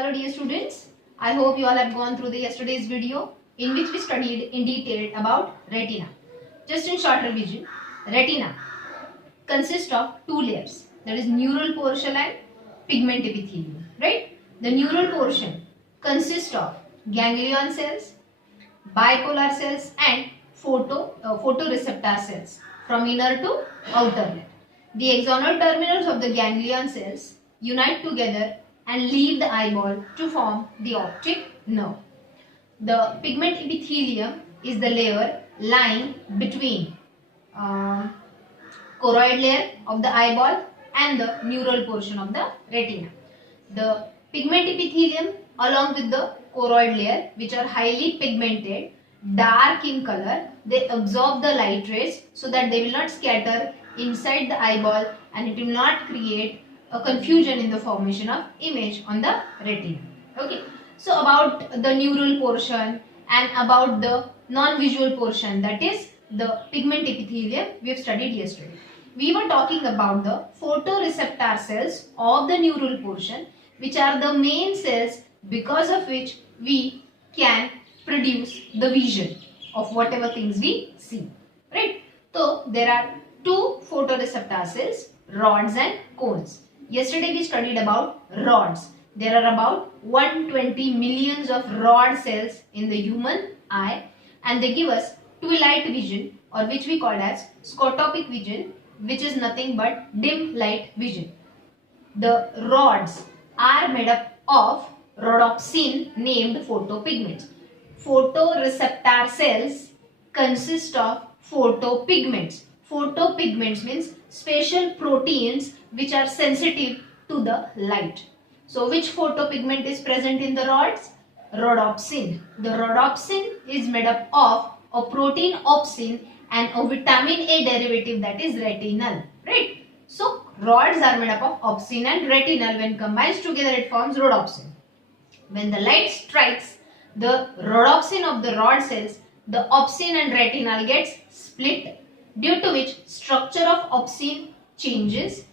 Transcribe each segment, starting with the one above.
Hello dear students, I hope you all have gone through the yesterday's video in which we studied in detail about retina. Just in short revision, retina consists of two layers, that is neural portion and pigment epithelium, right? The neural portion consists of ganglion cells, bipolar cells and photoreceptor cells from inner to outer layer. The axonal terminals of the ganglion cells unite together and leave the eyeball to form the optic nerve. The pigment epithelium is the layer lying between choroid layer of the eyeball and the neural portion of the retina. The pigment epithelium along with the choroid layer, which are highly pigmented, dark in color, they absorb the light rays so that they will not scatter inside the eyeball and it will not create a confusion in the formation of image on the retina. Okay, so about the neural portion and about the non-visual portion, that is the pigment epithelium, we have studied yesterday. We were talking about the photoreceptor cells of the neural portion, which are the main cells because of which we can produce the vision of whatever things we see, right? So there are two photoreceptor cells, rods and cones. Yesterday we studied about rods. There are about 120 millions of rod cells in the human eye, and they give us twilight vision, or which we call as scotopic vision, which is nothing but dim light vision. The rods are made up of rhodopsin named photopigments. Photoreceptor cells consist of photopigments. Photopigments means special proteins which are sensitive to the light. So which photopigment is present in the rods? Rhodopsin. The rhodopsin is made up of a protein opsin and a vitamin A derivative, that is retinal, right? So rods are made up of opsin and retinal. When combined together it forms rhodopsin. When the light strikes the rhodopsin of the rod cells, the opsin and retinal gets split, due to which structure of opsin changes,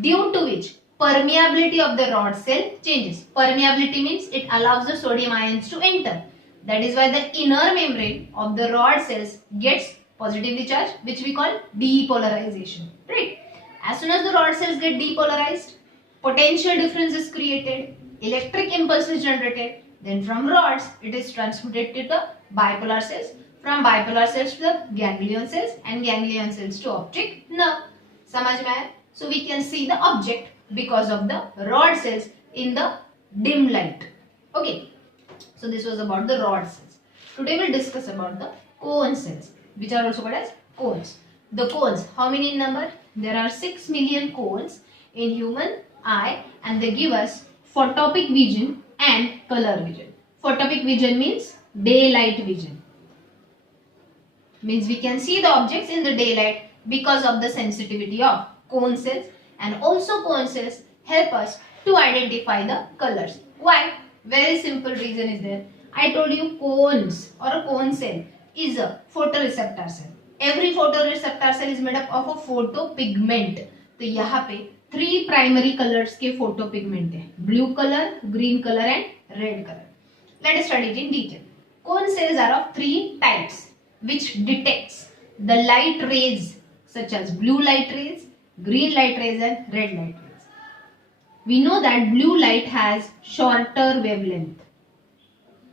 due to which permeability of the rod cell changes. Permeability means it allows the sodium ions to enter. That is why the inner membrane of the rod cells gets positively charged, which we call depolarization, right? As soon as the rod cells get depolarized, potential difference is created, electric impulse is generated, then from rods it is transmitted to the bipolar cells, from bipolar cells to the ganglion cells and ganglion cells to optic nerve. समझ में आया? So we can see the object because of the rod cells in the dim light. Okay, so this was about the rod cells. Today we'll discuss about the cone cells, which are also called as cones. The cones, how many in number? There are 6 million cones in human eye, and they give us photopic vision and color vision. Photopic vision means daylight vision. Means we can see the objects in the daylight because of the sensitivity of cone cells, and also cone cells help us to identify the colors. Why? Very simple reason is there. I told you cones or a cone cell is a photoreceptor cell. Every photoreceptor cell is made up of a photopigment. तो यहाँ पे 3 primary colors के photopigment है, blue color, green color and red color. Let us study it in detail. Cone cells are of 3 types, which detects the light rays such as blue light rays, green light rays and red light rays. We know that blue light has shorter wavelength.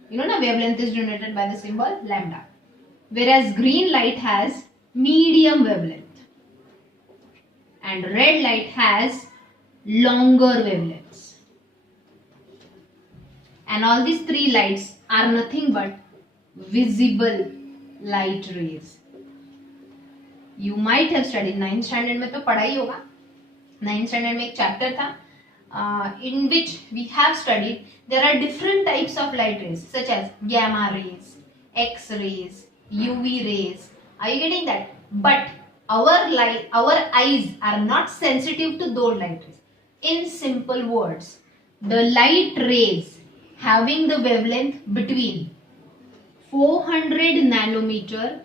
You know, the wavelength is denoted by the symbol lambda. Whereas green light has medium wavelength and red light has longer wavelengths. And all these 3 lights are nothing but visible light rays. You might have studied 9th standard में तो पढ़ा ही होगा. 9th standard में एक chapter था in which we have studied there are different types of light rays such as gamma rays, X rays, UV rays. Are you getting that? But our eyes are not sensitive to those light rays. In simple words, the light rays having the wavelength between 400 nanometer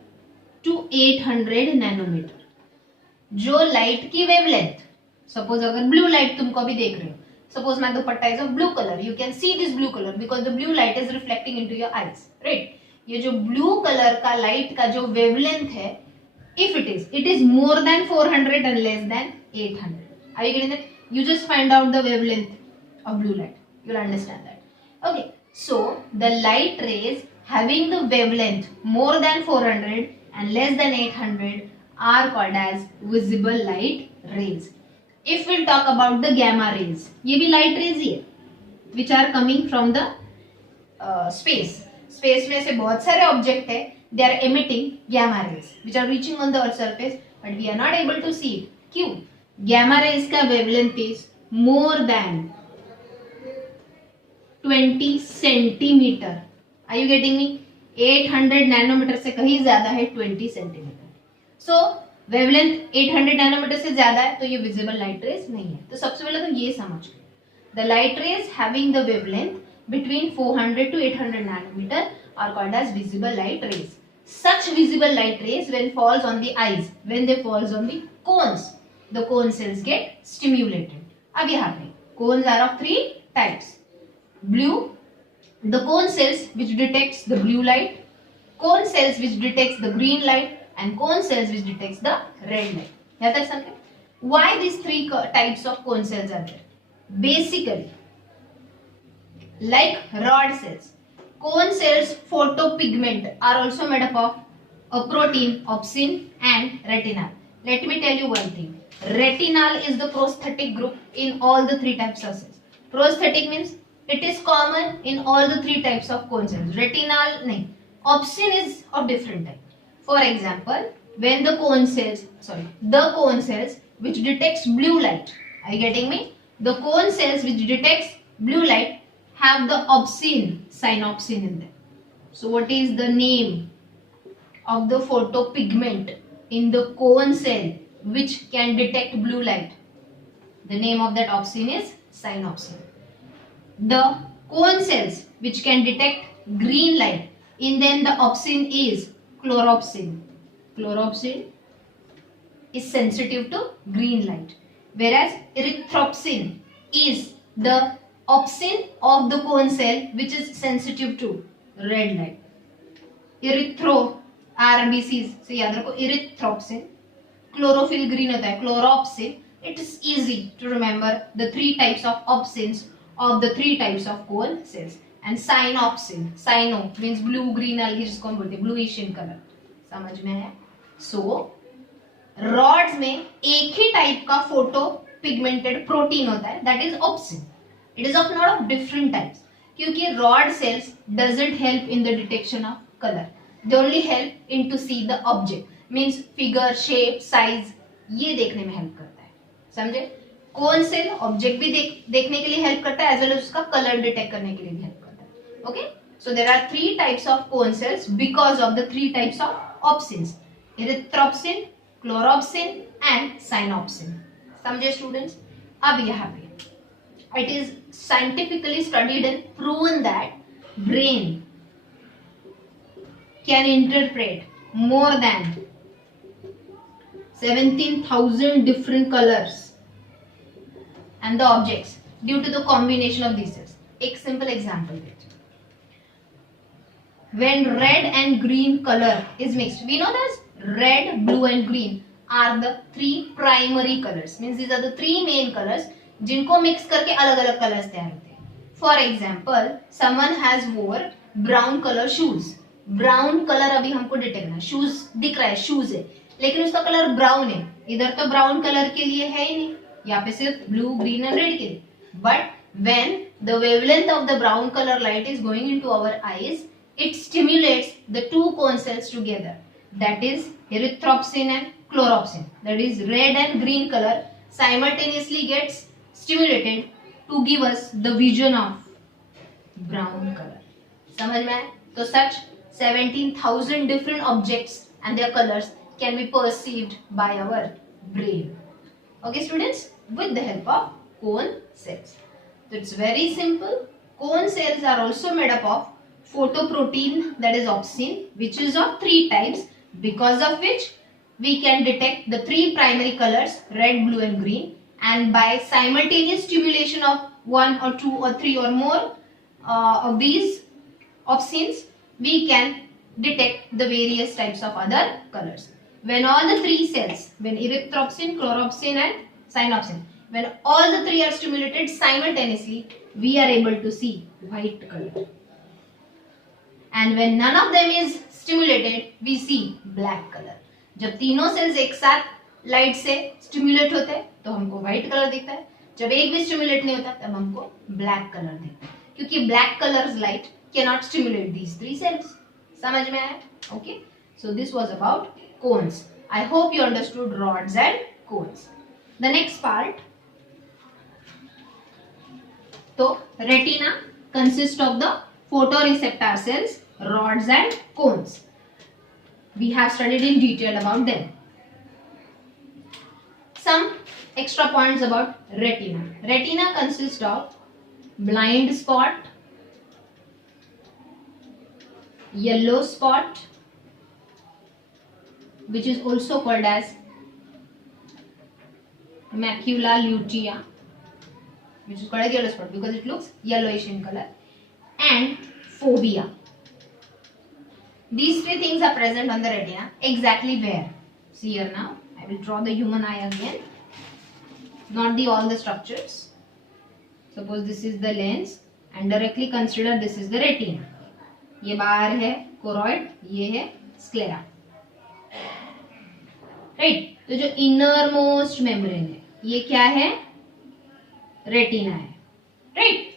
to 800 nanometer, जो light की wavelength, suppose अगर blue light तुमको अभी देख रहे हो, Suppose my dupatta is of blue color. You can see this blue color because the blue light is reflecting into your eyes, right? ये जो blue color का light का जो wavelength है, if it is more than 400 and less than 800. Are you getting that? You just find out the wavelength of blue light. You'll understand that. Okay. So the light rays having the wavelength more than 400 and less than 800 are called as visible light rays. If we'll talk about the gamma rays, ये भी light rays ही है, which are coming from the space. Space में से बहुत सारे object है, they are emitting gamma rays, which are reaching on the Earth's surface, but we are not able to see it. क्यों? Gamma rays का wavelength is more than 20 centimeter. Are you getting me? 800 nanometer से कहीं ज्यादा है 20 centimeter. So wavelength 800 nanometer से ज्यादा है तो ये visible light rays नहीं है. तो सबसे पहले तो ये समझ लो. The light rays having the wavelength between 400 to 800 nanometer are called as visible light rays. Such visible light rays when falls on the eyes, when they falls on the cones, the cone cells get stimulated. अब यहाँ पे cones are of three types. Blue, the cone cells which detects the blue light, cone cells which detects the green light, and cone cells which detects the red light. यहाँ तक समझे? Why these three types of cone cells are there? Basically, like rod cells, cone cells photopigment are also made up of a protein, opsin and retinal. Let me tell you one thing. Retinal is the prosthetic group in all the three types of cells. Prosthetic means it is common in all the three types of cone cells. Retinal nahi. Opsin is of different type. For example, when the cone cells which detects blue light, are you getting me? The cone cells which detects blue light have the opsin, synopsin in them. So what is the name of the photopigment in the cone cell which can detect blue light? The name of that opsin is synopsin. The cone cells which can detect green light, in them the opsin is chloropsin. Chloropsin is sensitive to green light, whereas erythropsin is the opsin of the cone cell which is sensitive to red light. Erythro RBCs से याद रखो erythropsin. Chlorophyll green होता है chloropsin. It is easy to remember the three types of opsins of the three types of cone cells. And synopsin, cyno means blue green algae जिसको हम बोलते हैं bluish in color. समझ में है? So rods में एक ही type का photopigmented protein होता है, that is opsin. It is of not of different types क्योंकि rod cells doesn't help in the detection of color. They only help in to see the object, means figure, shape, size, ये देखने में help करता है. समझे? Cone cell object भी देखने के लिए help करता है as well as उसका color detect करने के लिए भी help करता है. Okay? So there are three types of cone cells because of the three types of opsins: erythropsin, chloropsin and synopsin. समझे students? अब यहाँ पे it is scientifically studied and proven that brain can interpret more than 17,000 different colors and the objects due to the combination of these cells. एक simple example देते हैं. When red and green color is mixed, we know that red, blue and green are the three primary colors. Means these are the three main colors जिनको mix करके अलग अलग colors तैयार होते हैं. For example, someone has wore brown color shoes. Brown color अभी हमको detect करना है. Shoes दिख रहा है, shoes है, लेकिन उसका कलर ब्राउन है. इधर तो ब्राउन कलर के लिए है ही नहीं, यहाँ पे सिर्फ ब्लू, ग्रीन एंड रेड के लिए. But when the wavelength of the brown color light is going into our eyes, it stimulates the two cone cells together, that is erythropsin and chloropsin, that is red and green color simultaneously gets stimulated to give us the vision of brown color. समझ में आया? तो such 17,000 different objects and their colors can be perceived by our brain. Okay students, with the help of cone cells. So it's very simple. Cone cells are also made up of photoprotein, that is opsin, which is of three types, because of which we can detect the three primary colors red, blue and green, and by simultaneous stimulation of one or two or three or more of these opsins, we can detect the various types of other colors. When all the three cells, when erythropsin, chloropsin and synopsin, when all the three are stimulated simultaneously, we are able to see white color. And when none of them is stimulated, we see black color. जब तीनों sales एक साथ light से stimulate होते हैं तो हमको white colour दिखता है, जब एक भी स्टिमुलेट नहीं होता तब हमको ब्लैक कलर दिखता है, क्योंकि black colours light can not stimulate these three cells. समझ में आया? Okay, so this was about cones. I hope you understood rods and cones. The next part, तो retina consist of the photoreceptor cells, rods and cones. We have studied in detail about them. Some extra points about retina. Retina consists of blind spot, yellow spot, which is also called as macula lutea, which is called as yellow spot because it looks yellowish in color, and fovea. These three things are present on the retina. Exactly where? See here now. I will draw the human eye again. Not all the structures. Suppose this is the lens and directly consider this is the retina. ये बाहर है choroid, ये है sclera. Right? तो जो innermost membrane है, ये क्या है? Retina है. Right?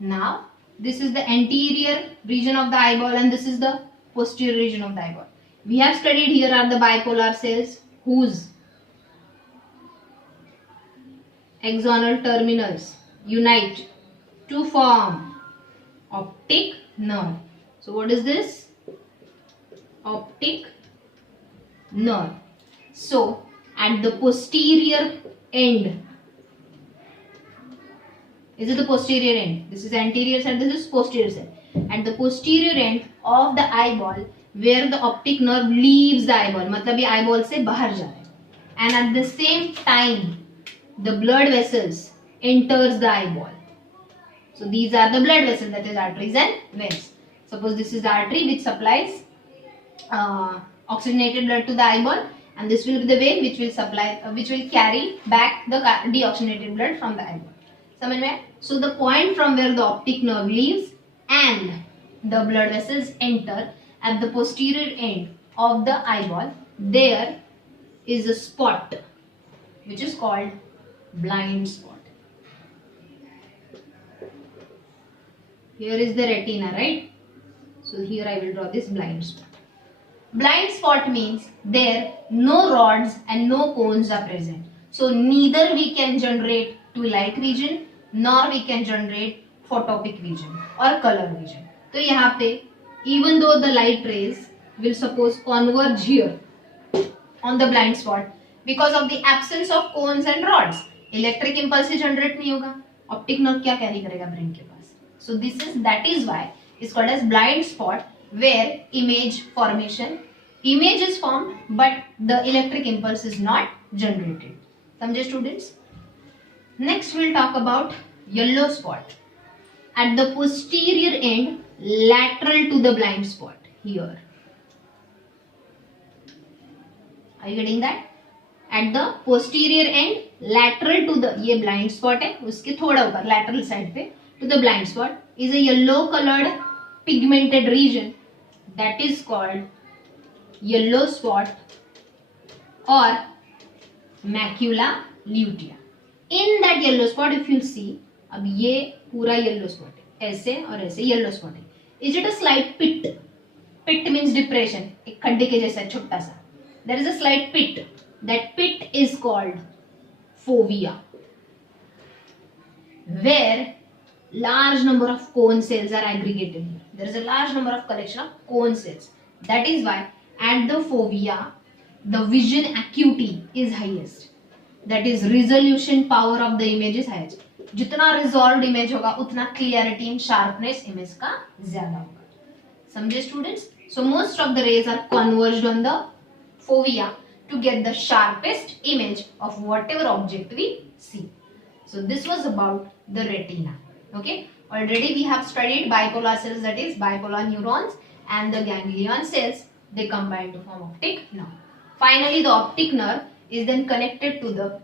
Now this is the anterior region of the eyeball and this is the posterior region of the eyeball. We have studied here are the bipolar cells whose axonal terminals unite to form optic nerve. So what is this? Optic nerve. So at the posterior end, is it the posterior end? This is anterior side, this is posterior side. At the posterior end of the eyeball, where the optic nerve leaves the eyeball, मतलब ये eyeball से बाहर जा रहा है, and at the same time, the blood vessels enters the eyeball. So these are the blood vessels, that is arteries and veins. Suppose this is the artery which supplies oxygenated blood to the eyeball, and this will be the vein which will supply, which will carry back the deoxygenated blood from the eyeball. समझ में? So the point from where the optic nerve leaves and the blood vessels enter at the posterior end of the eyeball, there is a spot which is called blind spot. Here is the retina, right? So here I will draw this blind spot. Blind spot means there no rods and no cones are present. So neither we can generate twilight region nor we can generate photopic region or color region. तो यहाँ पे even though the light rays will suppose converge here on the blind spot, because of the absence of cones and rods, electric impulse generate नहीं होगा, optic nerve क्या carry करेगा brain के पास. So that is why it's called as blind spot, where image is formed but the electric impulse is not generated. समझे students? Next we'll talk about yellow spot. At the posterior end, lateral to the blind spot, here. Are you getting that? At the posterior end, lateral to the, ये blind spot है, उसके थोड़ा ऊपर lateral side पे to the blind spot is a yellow colored pigmented region that is called yellow spot or macula lutea. In that yellow spot, if you see, अब ये पूरा yellow spot है, ऐसे और ऐसे yellow spot है. Is it a slight pit? Pit means depression, एक खड्डे के जैसा छोटा सा. There is a slight pit. That pit is called fovea, where large number of cone cells are aggregated here. There is a large number of collection of cone cells. That is why at the fovea, the vision acuity is highest. That is resolution power of the image is highest. जितना resolved image होगा उतना clarity and sharpness image का ज़्यादा होगा. समझे students? So most of the rays are converged on the fovea to get the sharpest image of whatever object we see. So this was about the retina. Okay, already we have studied bipolar cells, that is bipolar neurons, and the ganglion cells. They combine to form optic nerve. Finally, the optic nerve is then connected to the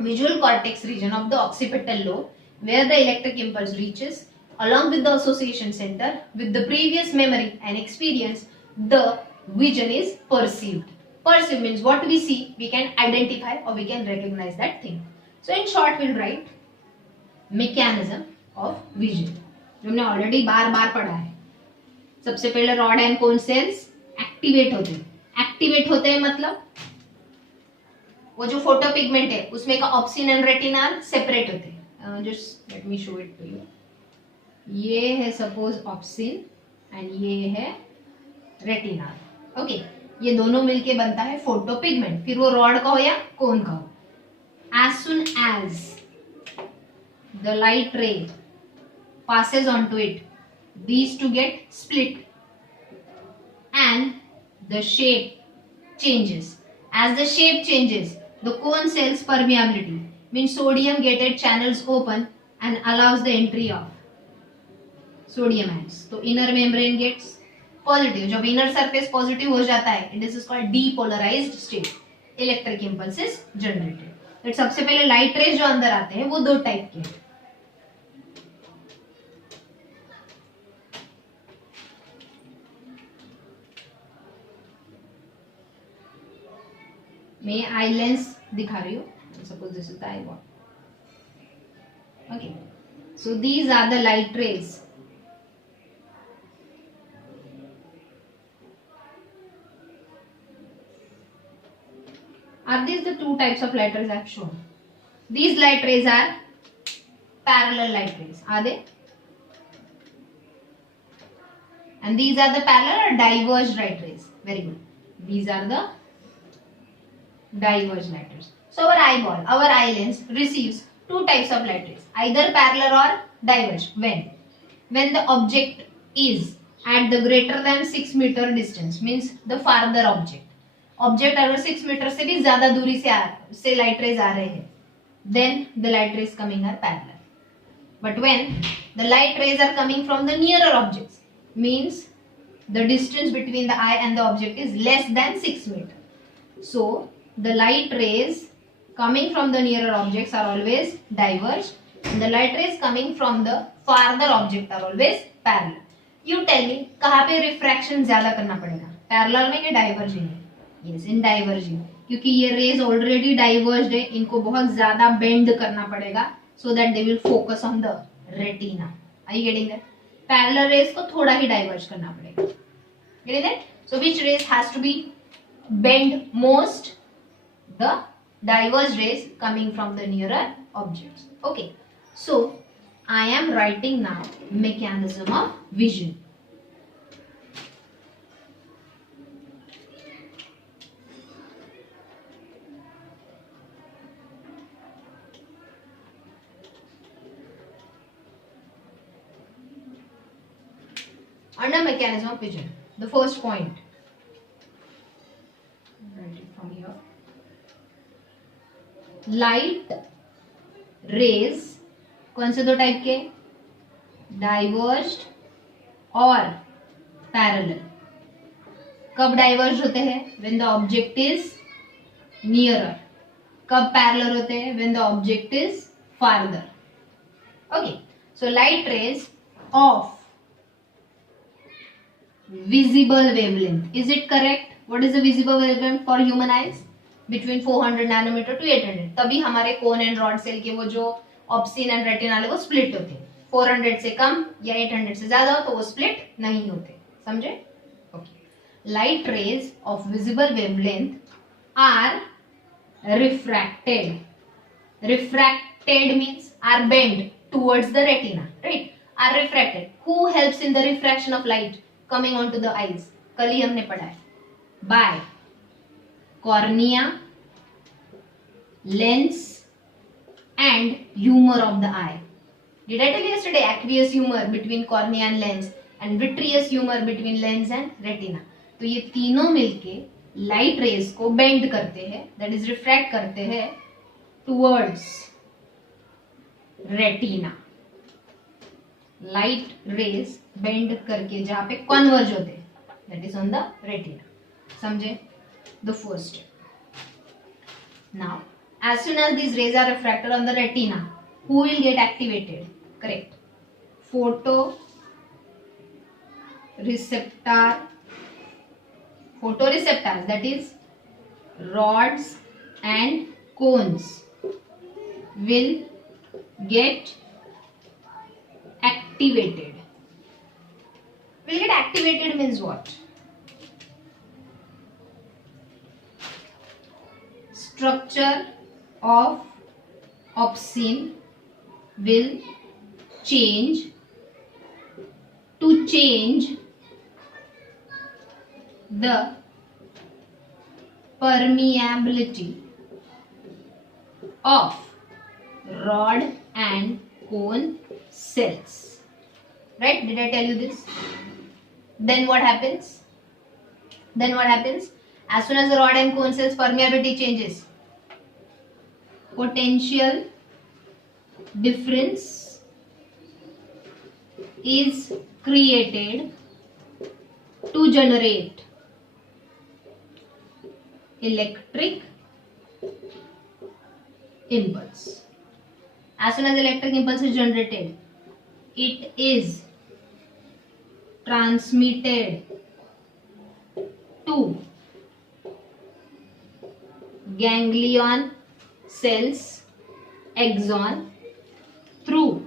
visual cortex region of the occipital lobe, where the electric impulse reaches along with the association center. With the previous memory and experience, the vision is perceived. Perceive means what we see, we can identify or we can recognize that thing. So in short, we'll write mechanism of vision, जो हमने already बार बार पढ़ा है. सबसे पहले rod and cone cells activate होते हैं. Activate होते हैं मतलब वो जो फोटो पिगमेंट है उसमें का ऑप्सिन एंड रेटिना सेपरेट होते हैं. Just let me show it to you. ये है सपोज ऑप्सिन एंड ये है रेटिना. ओके, ये दोनों मिलके बनता है फोटो पिगमेंट. फिर वो रॉड का हो या कोन का हो. As soon as the light ray passes onto it, these two get split and the shape changes. As the shape changes, the cone cell's permeability means sodium gated channels open and allows the entry of sodium ions. So inner membrane gets positive. जब inner surface positive हो जाता है, it is called depolarized state. Electric impulse is generated. तो सबसे पहले light rays जो अंदर आते हैं वो दो टाइप के हैं. मैं आई लेंस दिखा रही हूँ. Suppose this is the eye ball. Okay, so these are the light rays. Are these the two types of light rays I have shown? These light rays are parallel light rays. Are they? And these are the parallel or diverged light rays. Very good. These are the diverged light rays. So our eyeball, our eye lens receives two types of light rays, either parallel or diverged. When the object is at the greater than 6 meter distance, means the farther object. Object अगर 6 metre से भी ज्यादा दूरी से light rays आ रहे हैं, then the light rays coming are parallel. But when the light rays are coming from the nearer objects, means the distance between the eye and the object is less than 6 metre. So the light rays coming from the nearer objects are always diverge and the light rays coming from the farther object are always parallel. You tell me, कहां पे refraction ज्यादा करना पड़ेगा, parallel में या diverging में? Yes, in diverging, क्योंकि ये रेज ऑलरेडी डाइवर्ज्ड है, इनको बहुत ज्यादा बेंड करना पड़ेगा so that they will focus on the retina. Are you getting that? Parallel rays को थोड़ा ही डाइवर्ज करना पड़ेगा. Getting that? So which rays has to be bend most? The diverged rays coming from the nearer objects. Okay, so I am writing now mechanism of vision. Under mechanism of vision, the first point, write it from here. Light rays कौन से दो type के? डाइवर्ज्ड और parallel. कब diverge होते हैं? When the object is nearer. कब parallel होते हैं? When the object is farther. Okay, so light rays of visible wavelength, is it correct? What is the visible wavelength for human eyes? Between 400 nanometer to 800. तभी हमारे cone and rod cell के वो जो obscene and retina वो split होते हैं. 400 से कम या 800 से ज्यादा हो तो वो स्प्लिट नहीं होते. समझे? Okay. Light rays of visible wavelength are refracted. Refracted means are bend towards the retina, right? Are refracted. Who helps in the refraction of light coming on to the eyes? कल ही हमने पढ़ा है. by cornea, lens and humor of the eye. Did I tell you yesterday aqueous humor between cornea and lens and vitreous humor between lens and retina? तो ये तीनों मिलके light rays को bend करते हैं, that is refract करते हैं towards retina. Light rays bend करके जहां पे कन्वर्ज होते हैं, that is on the retina. समझे? The first step. Now, as soon as these rays are refracted on the retina, who will get activated? Correct. Photoreceptors, that is rods and cones, will get activated. Will get activated means what? Structure of opsin will change to change the permeability of rod and cone cells. Right? Did I tell you this? Then what happens? As soon as the rod and cone cells permeability changes, potential difference is created to generate electric impulse. As soon as electric impulse is generated, it is transmitted to ganglion cells, axon, through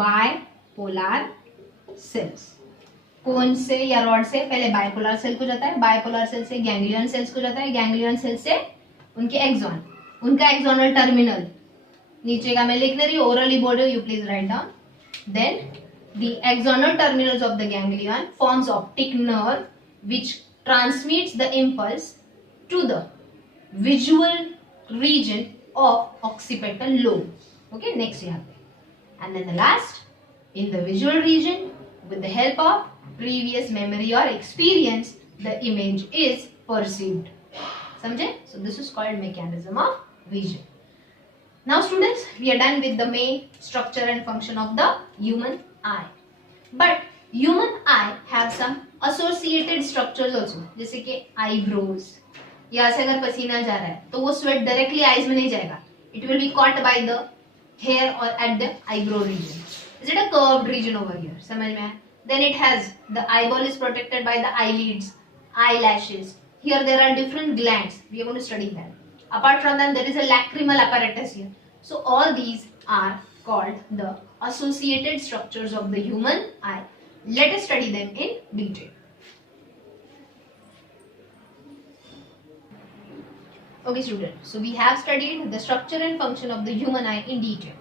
bipolar cells. कोन से या rod से पहले bipolar cell को जाता है, bipolar cell से ganglion cells को जाता है, गैंग्लियन सेल से उनके एक्सॉन, उनका एक्सोनल टर्मिनल नीचे का मैं लिख दे रही हूँ, ओरली बोल रही हूँ, you please write down. Then the axonal terminals of the ganglion forms optic nerve which transmits the impulse to the visual region of occipital lobe. Okay, next यहाँ पे. And then the last, in the visual region, with the help of previous memory or experience, the image is perceived. समझे? So this is called mechanism of vision. Now students, we are done with the main structure and function of the human eye. But human eye have some associated structures also. जैसे कि eyebrows. यहाँ से अगर पसीना जा रहा है तो वो sweat directly eyes में नहीं जाएगा. It will be caught by the hair or at the eyebrow region. Is it a curved region over here? समझ में आया? Then it has, the eyeball is protected by the eyelids, eyelashes. Here there are different glands. We are going to study that. Apart from them, there is a lacrimal apparatus here. So all these are called the associated structures of the human eye. Let us study them in detail. Okay students, so we have studied the structure and function of the human eye in detail.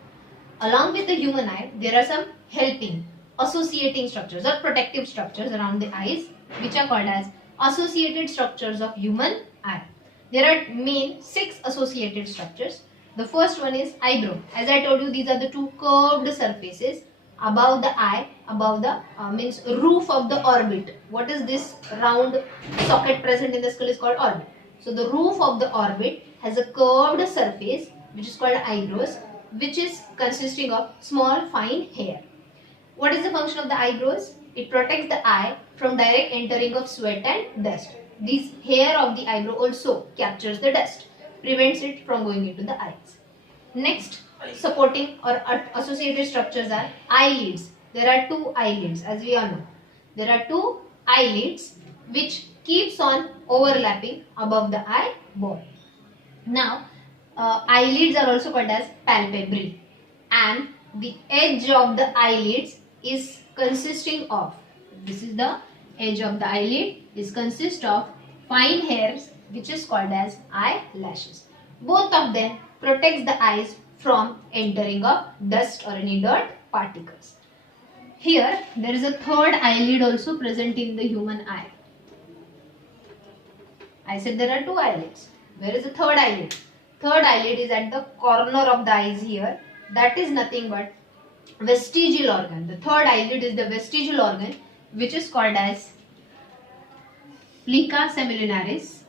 Along with the human eye, there are some helping, associating structures or protective structures around the eyes, which are called as associated structures of human eye. There are main 6 associated structures. The first one is eyebrow. As I told you, these are the two curved surfaces above the eye, above the means roof of the orbit. What is this round socket present in the skull is called orbit. So the roof of the orbit has a curved surface which is called eyebrows, which is consisting of small fine hair. What is the function of the eyebrows? It protects the eye from direct entering of sweat and dust. This hair of the eyebrow also captures the dust, prevents it from going into the eyes. Next, supporting or associated structures are eyelids. There are 2 eyelids, as we all know. There are 2 eyelids which keeps on overlapping above the eyeball. Now, eyelids are also called as palpebrae, and the edge of the eyelids is consisting of, this is the edge of the eyelid, is consist of fine hairs which is called as eyelashes. Both of them protects the eyes from entering of dust or any dirt particles. Here there is a third eyelid also present in the human eye. I said there are 2 eyelids. Where is the third eyelid? Third eyelid is at the corner of the eyes here. That is nothing but vestigial organ. The third eyelid is the vestigial organ which is called as plica semilunaris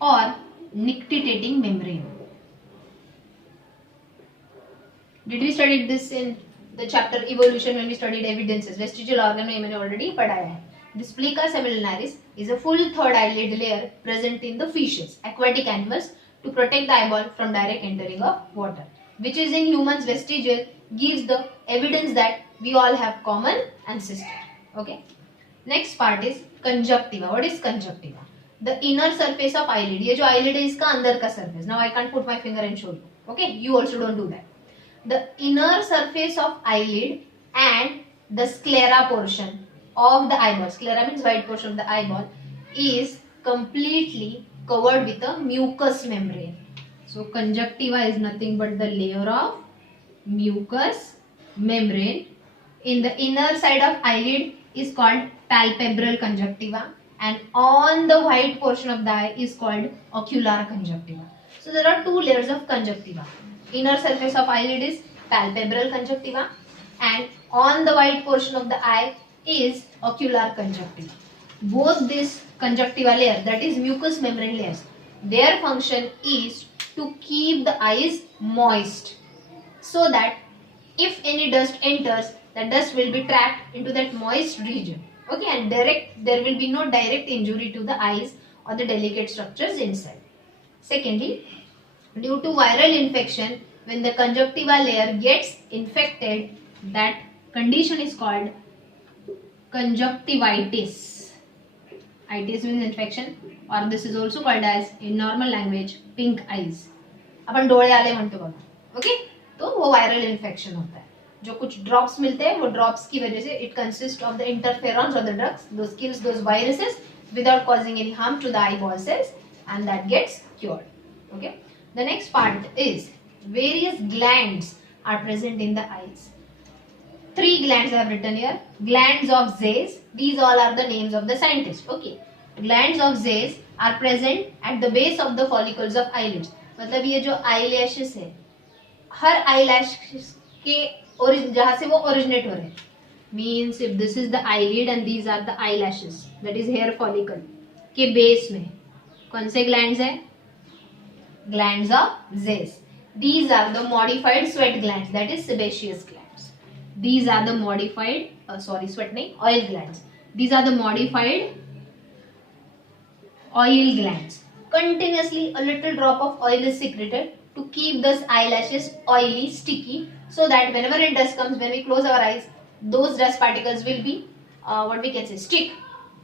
or nictitating membrane. Did we study this in the chapter evolution when we studied evidences? Vestigial organ में मैंने already पढ़ाया है. This plica semilunaris is a full third eyelid layer present in the fishes, aquatic animals, to protect the eyeball from direct entering of water, which is in humans vestigial, gives the evidence that we all have common ancestor. Okay. Next part is conjunctiva. What is conjunctiva? The inner surface of eyelid. ये जो eyelid है इसका अंदर का surface. Now I can't put my finger and show you. Okay. You also don't do that. The inner surface of eyelid and the sclera portion of the eyeball, sclera means white portion of the eyeball, is completely covered with a mucous membrane. So conjunctiva is nothing but the layer of mucous membrane. In the inner side of eyelid is called palpebral conjunctiva, and on the white portion of the eye is called ocular conjunctiva. So there are two layers of conjunctiva. Inner surface of eyelid is palpebral conjunctiva, and on the white portion of the eye is ocular conjunctiva. Both this conjunctiva layer, that is mucous membrane layers, their function is to keep the eyes moist, so that if any dust enters, the dust will be trapped into that moist region. Okay, and there will be no direct injury to the eyes or the delicate structures inside. Secondly, due to viral infection, when the conjunctiva layer gets infected, that condition is called conjunctivitis. Itis means infection, or this is also called as in normal language pink eyes. अपन डोळे आले म्हणतो बघा. Okay, तो वो viral infection होता है. जो कुछ ड्रॉप्स मिलते हैं वो ड्रॉप्स की वजह से it consist of the interferons और the drugs, those kills those viruses without causing any harm to the eyeball cells, and that gets cured. Okay, the next part is various glands are present in the eyes. 3 glands I have written here. Glands of Zeiss. These all are the names of the scientists. Okay, glands of Zeiss are present at the base of the follicles of eyelids. मतलब ये जो eyelashes है, हर eyelashes के जहाँ से वो originate हो रहे हैं. Means if this is the eyelid and these are the eyelashes, that is hair follicle के base में कौन से glands हैं? Glands of Zeiss. These are the modified sweat glands, that is sebaceous glands. These are the modified, sweat नहीं, oil glands. These are the modified oil glands. Continuously a little drop of oil is secreted to keep those eyelashes oily, sticky, so that whenever a dust comes, when we close our eyes, those dust particles will be stick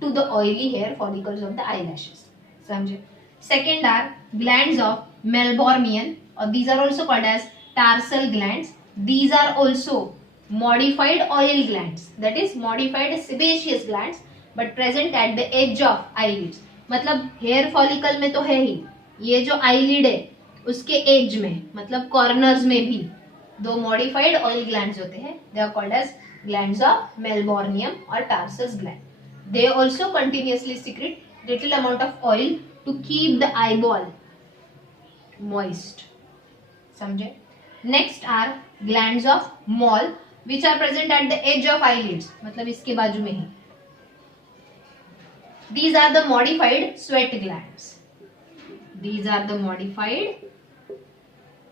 to the oily hair follicles of the eyelashes. समझे? Second are glands of Melbornian, or these are also called as tarsal glands. These are also modified oil glands, that is modified sebaceous glands, but present at the edge of eyelids. मतलब hair follicle में तो है ही, ये जो eyelid है उसके as में, मतलब कॉर्नर्स में भी दो मॉडिफाइड ऑयल ग्लैंड्स होते हैं. They are called as glands of meibomian और tarsus gland. They also continuously secrete little amount of oil to keep the eyeball moist. समझे? Next are glands of Moll which are present at the edge of eyelids, मतलब इसके बाजू में ही. These are the modified sweat glands. These are the modified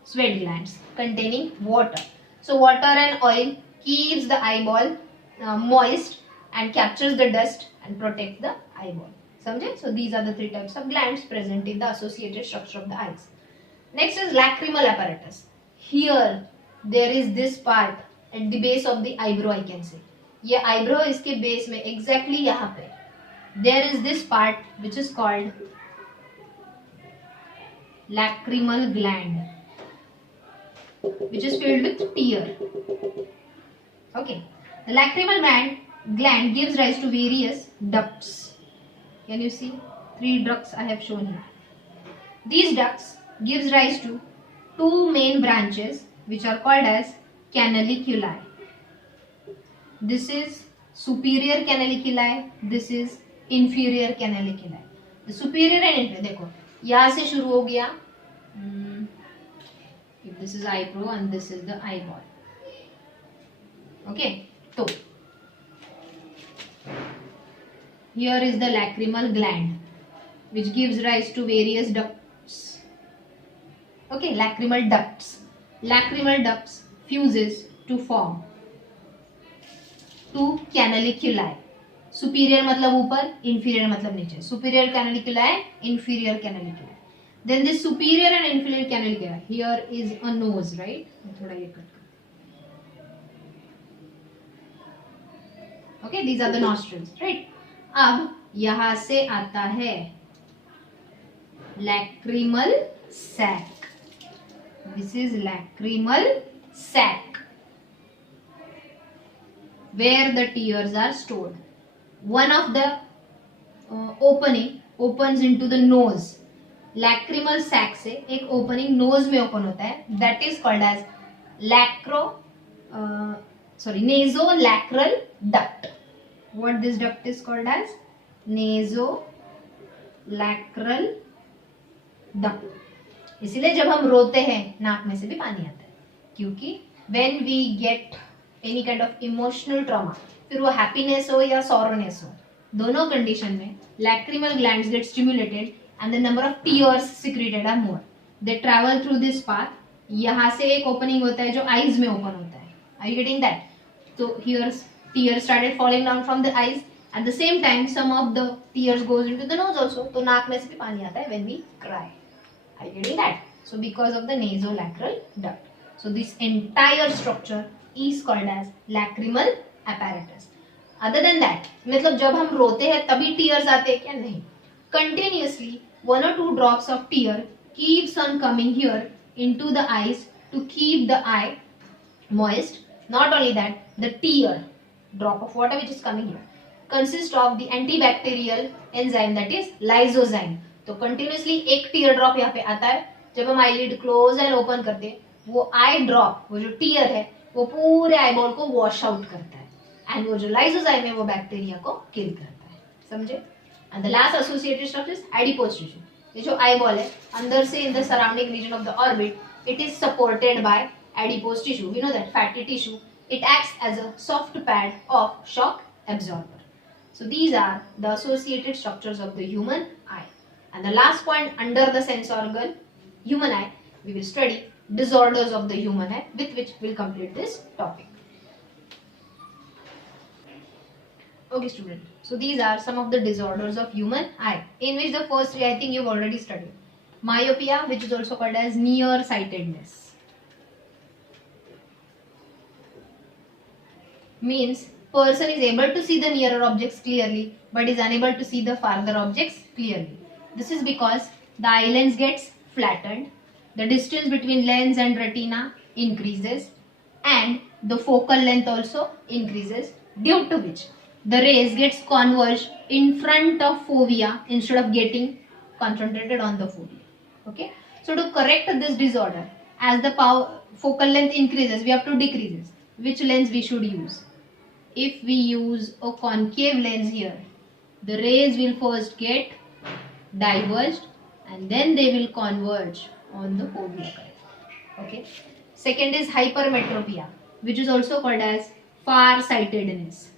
sweat glands containing water. So water and oil keeps the eyeball moist and captures the dust and protects the eyeball. समझे? So these are the 3 types of glands present in the associated structure of the eyes. Next is lacrimal apparatus. Here there is this part at the base of the eyebrow, I can say. ये eyebrow इसके base में exactly यहाँ पे there is this part which is called lacrimal gland, which is filled with tear. Okay, the lacrimal gland gives rise to various ducts. Can you see 3 ducts I have shown here? These ducts gives rise to 2 main branches which are called as canaliculi. This is superior canaliculi, this is inferior canaliculi. The superior and inferior, देखो यहाँ से शुरू हो गया. If this is eyebrow and this is the eyeball. Okay, so here is the lacrimal gland which gives rise to various ducts. Okay, lacrimal ducts. Lacrimal ducts fuses to form two canaliculi. Superior मतलब ऊपर, inferior मतलब नीचे. Superior canaliculi, inferior canaliculi. Then this superior and inferior canaliculi. Here is a nose, right? थोड़ा ये cut कर. Okay, these are the nostrils, right? अब यहां से आता है lacrimal sac. This is lacrimal sac, where the tears are stored. One of the opening opens into the nose. Lacrimal sac से एक opening nose में open होता है. That is called as nasolateral duct. What this duct is called as? Nasolateral duct. इसीलिए जब हम रोते हैं नाक में से भी पानी आता है, क्योंकि when we get any kind of emotional trauma, फिर वो हैप्पीनेस हो या सॉरोनेस हो, दोनों कंडीशन में lacrimal glands get stimulated and the number of tears secreted are more. They travel through this path. यहाँ से एक ओपनिंग होता है जो आईज में ओपन होता है. Are you getting that? So here tears started falling down from the eyes. At the same time, some of the tears goes into the nose also. तो नाक में से भी पानी आता है when we cry. Are you getting that? So because of the nasolateral duct. So this entire structure is called as lacrimal apparatus. Other than that, मतलब जब हम रोते हैं तभी tears आते हैं क्या? नहीं. Continuously 1 or 2 drops of tear keeps on coming here into the eyes to keep the eye moist. Not only that, the tear drop of water which is coming here consists of the antibacterial enzyme, that is lysozyme. तो continuously एक tier drop यहाँ पे आता है. जब हम eyelid close and open करते हैं, वो आई ड्रॉप, वो जो टीयर है, वो पूरे आईबॉल को वॉश आउट करता है, एंड वो जो लाइसोजाइम है वो बैक्टीरिया को किल करता है. समझे? And the last associated structure is adipose tissue. ये जो आईबॉल है, अंदर से in the surrounding region of the orbit, it is supported by adipose tissue. We know that fatty tissue, it acts as a soft pad of shock absorber. So these are the associated structures of the human eye. And the last point under the sense organ, human eye, we will study disorders of the human eye, with which we'll complete this topic. Okay student, so these are some of the disorders of human eye, in which the first three I think you've already studied. Myopia, which is also called as nearsightedness, means person is able to see the nearer objects clearly but is unable to see the farther objects clearly. This is because the eye lens gets flattened, the distance between lens and retina increases, and the focal length also increases, due to which the rays gets converged in front of fovea instead of getting concentrated on the fovea. Okay, so to correct this disorder, as the focal length increases, we have to decrease it. Which lens we should use? If we use a concave lens here, the rays will first get diverged and then they will converge on the fovea. Okay. Second is hypermetropia, which is also called as farsightedness,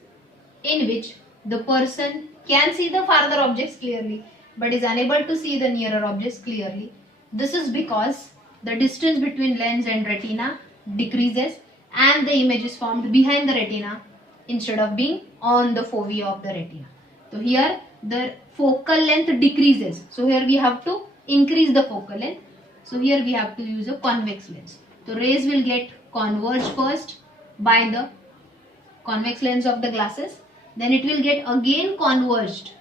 in which the person can see the farther objects clearly but is unable to see the nearer objects clearly. This is because the distance between lens and retina decreases and the image is formed behind the retina instead of being on the fovea of the retina. So here the focal length decreases. So here we have to increase the focal length. So here we have to use a convex lens. So rays will get converged first by the convex lens of the glasses. Then it will get again converged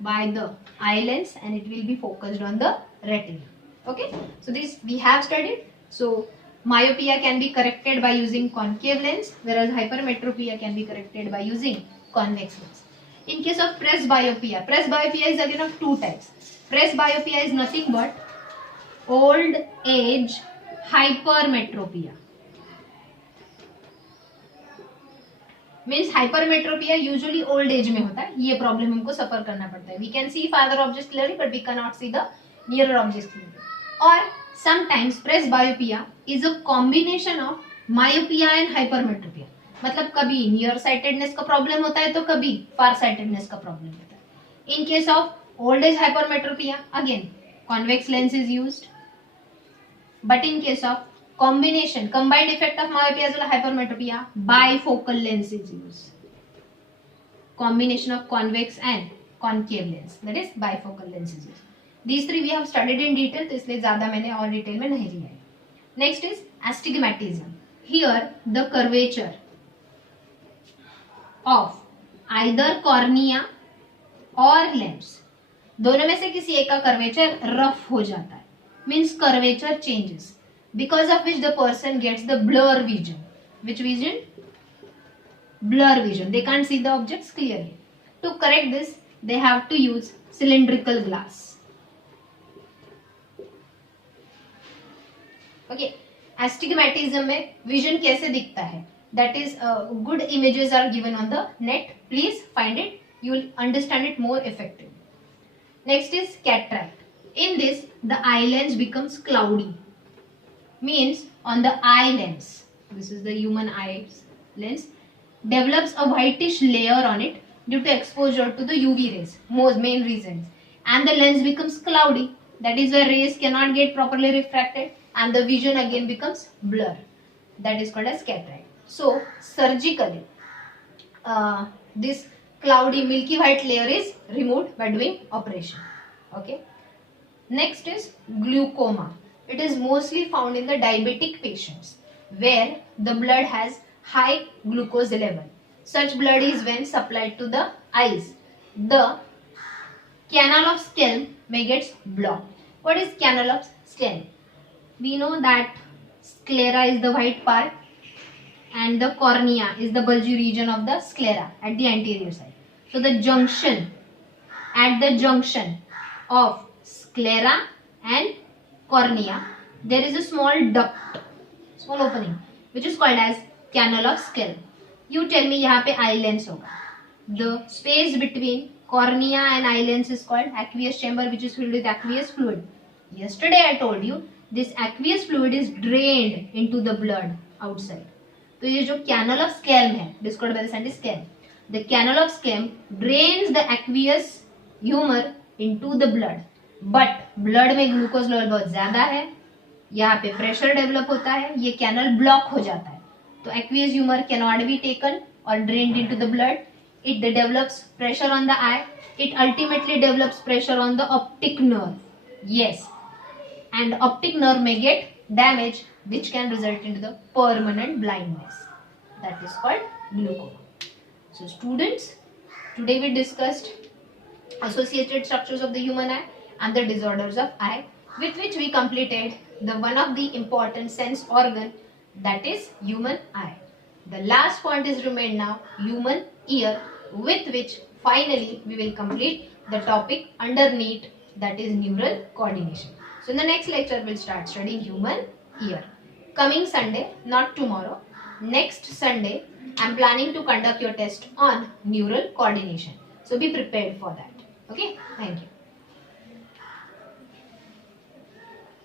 by the eye lens and it will be focused on the retina. Okay. So this we have studied. So myopia can be corrected by using concave lens, whereas hypermetropia can be corrected by using convex lens. In case of presbyopia is again of two types. Presbyopia is nothing but old age hypermetropia. Means hypermetropia usually old age में होता है. ये problem हमको suffer करना पड़ता है. We can see farther objects clearly, but we cannot see the nearer objects clearly. Or sometimes presbyopia is a combination of myopia and hypermetropia. मतलब कभी नियर साइटेडनेस का प्रॉब्लम होता है तो कभी फार साइटेडनेस का प्रॉब्लम होता है. In case of old age hypermetropia, again convex lens is used. But in case of combined effect of myopia as well as hypermetropia, bifocal lens is used. Combination of convex and concave lens, that is bifocal lens is used. These three we have studied in detail, तो इसलिए ज़्यादा मैंने और detail में नहीं लिया है. Next is astigmatism. Here the curvature of either cornea or lens, दोनों में से किसी एक का कर्वेचर रफ हो जाता है, means curvature changes, because of which the person gets the blur vision. Which vision? Blur vision. They can't see the objects clearly. To correct this, they have to use cylindrical glass. Okay. Astigmatism में vision कैसे दिखता है? That is, good images are given on the net. Please find it. You will understand it more effectively. Next is cataract. In this, the eye lens becomes cloudy. Means on the eye lens, this is the human eye lens, develops a whitish layer on it due to exposure to the UV rays, most main reasons, and the lens becomes cloudy. That is where rays cannot get properly refracted and the vision again becomes blur. That is called as cataract. So surgically, this cloudy milky white layer is removed by doing operation. Okay. Next is glaucoma. It is mostly found in the diabetic patients where the blood has high glucose level. Such blood is when supplied to the eyes. The canal of Schelm may get blocked. What is canal of Schelm? We know that sclera is the white part and the cornea is the bulgy region of the sclera at the anterior side. So the junction, at the junction of sclera and cornea, there is a small duct, small opening, which is called as canal of Schelm. You tell me यहाँ पे eye lens होगा. The space between cornea and eye lens is called aqueous chamber, which is filled with aqueous fluid. Yesterday I told you this aqueous fluid is drained into the blood outside. तो ये जो canal of Schelm है, discovered by the scientist Schelm, the canal of Schelm drains the aqueous humor into the blood. But blood में glucose level बहुत ज्यादा है, यहाँ पे प्रेशर डेवलप होता है, ये कैनल ब्लॉक हो जाता है, तो aqueous humour can not be taken और drained into the blood. It develops pressure on the eye. It ultimately develops pressure on the optic nerve. Yes, and optic nerve may get damage which can result into the permanent blindness. That is called glaucoma. So students, today we discussed associated structures of the human eye and the disorders of eye, with which we completed the one of the important sense organ, that is human eye. The last point is remained now, human ear, with which finally we will complete the topic underneath, that is neural coordination. So in the next lecture we'll start studying human ear. Coming Sunday, not tomorrow, next Sunday, I am planning to conduct your test on neural coordination. So be prepared for that. Okay, thank you.